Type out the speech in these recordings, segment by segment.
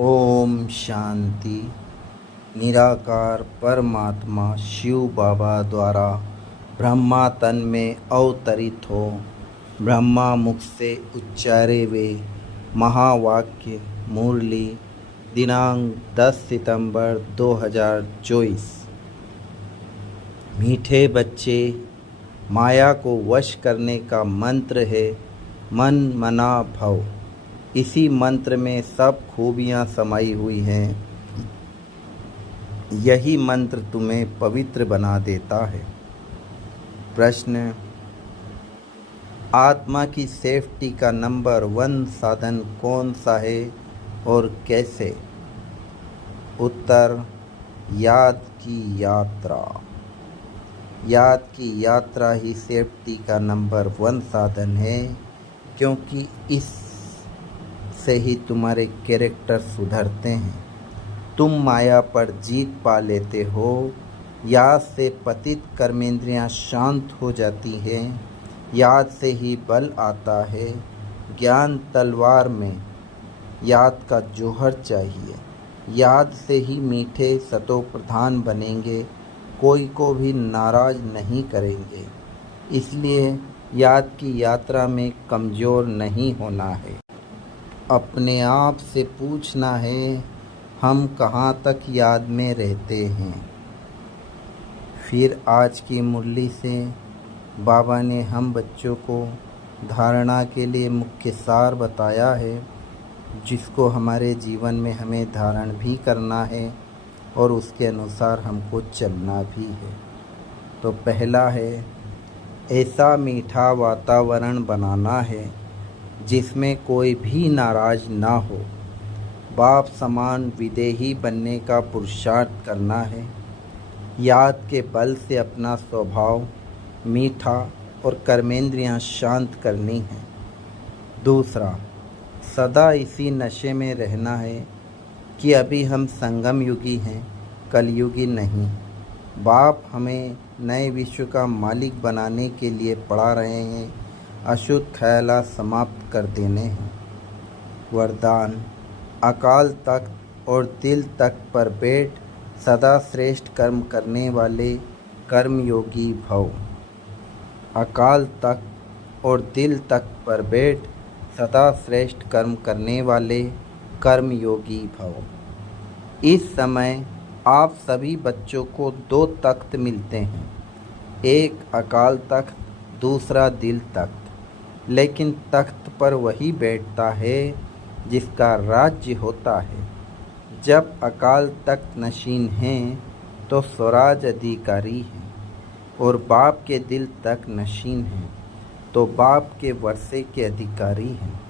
ओम शांति। निराकार परमात्मा शिव बाबा द्वारा ब्रह्मा तन में अवतरित हो ब्रह्मा मुख से उच्चारे वे महावाक्य मुरली दिनांक 10 सितंबर 2024। मीठे बच्चे, माया को वश करने का मंत्र है मन मना भव। इसी मंत्र में सब खूबियाँ समाई हुई हैं। यही मंत्र तुम्हें पवित्र बना देता है। प्रश्न: आत्मा की सेफ्टी का नंबर 1 साधन कौन सा है और कैसे? उत्तर: याद की यात्रा। याद की यात्रा ही सेफ्टी का नंबर 1 साधन है, क्योंकि इस से ही तुम्हारे कैरेक्टर सुधरते हैं। तुम माया पर जीत पा लेते हो। याद से पतित कर्मेंद्रियां शांत हो जाती हैं। याद से ही बल आता है। ज्ञान तलवार में याद का जौहर चाहिए। याद से ही मीठे सतो प्रधान बनेंगे, कोई को भी नाराज नहीं करेंगे। इसलिए याद की यात्रा में कमज़ोर नहीं होना है। अपने आप से पूछना है, हम कहाँ तक याद में रहते हैं। फिर आज की मुरली से बाबा ने हम बच्चों को धारणा के लिए मुख्य सार बताया है, जिसको हमारे जीवन में हमें धारण भी करना है और उसके अनुसार हमको चलना भी है। तो पहला है, ऐसा मीठा वातावरण बनाना है जिसमें कोई भी नाराज ना हो। बाप समान विदेही बनने का पुरुषार्थ करना है। याद के बल से अपना स्वभाव मीठा और कर्मेंद्रियां शांत करनी है। दूसरा, सदा इसी नशे में रहना है कि अभी हम संगम युगी हैं, कलयुगी नहीं। बाप हमें नए विश्व का मालिक बनाने के लिए पढ़ा रहे हैं, अशुद्ध ख्यालात समाप्त कर देने हैं। वरदान: अकाल तख्त और दिल तख्त पर बैठ सदा श्रेष्ठ कर्म करने वाले कर्मयोगी भव। अकाल तख्त और दिल तख्त पर बैठ सदा श्रेष्ठ कर्म करने वाले कर्मयोगी भव। इस समय आप सभी बच्चों को 2 तख्त मिलते हैं, एक अकाल तख्त, दूसरा दिल तख्त। लेकिन तख्त पर वही बैठता है जिसका राज्य होता है। जब अकाल तख्त नशीन हैं तो स्वराज अधिकारी हैं, और बाप के दिल तक नशीन हैं तो बाप के वर्षे के अधिकारी हैं,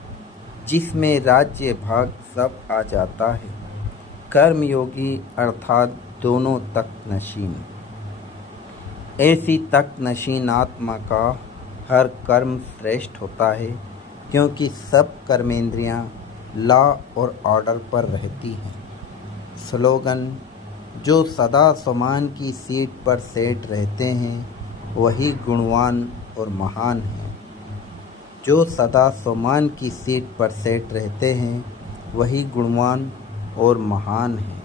जिसमें राज्य भाग सब आ जाता है। कर्मयोगी अर्थात दोनों तख्त नशीन। ऐसी तख्त नशीन आत्मा का हर कर्म श्रेष्ठ होता है, क्योंकि सब कर्मेंद्रियां लॉ और ऑर्डर पर रहती हैं। स्लोगन: जो सदा समान की सीट पर सेट रहते हैं वही गुणवान और महान हैं। जो सदा समान की सीट पर सेट रहते हैं वही गुणवान और महान हैं।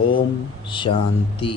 ओम शांति।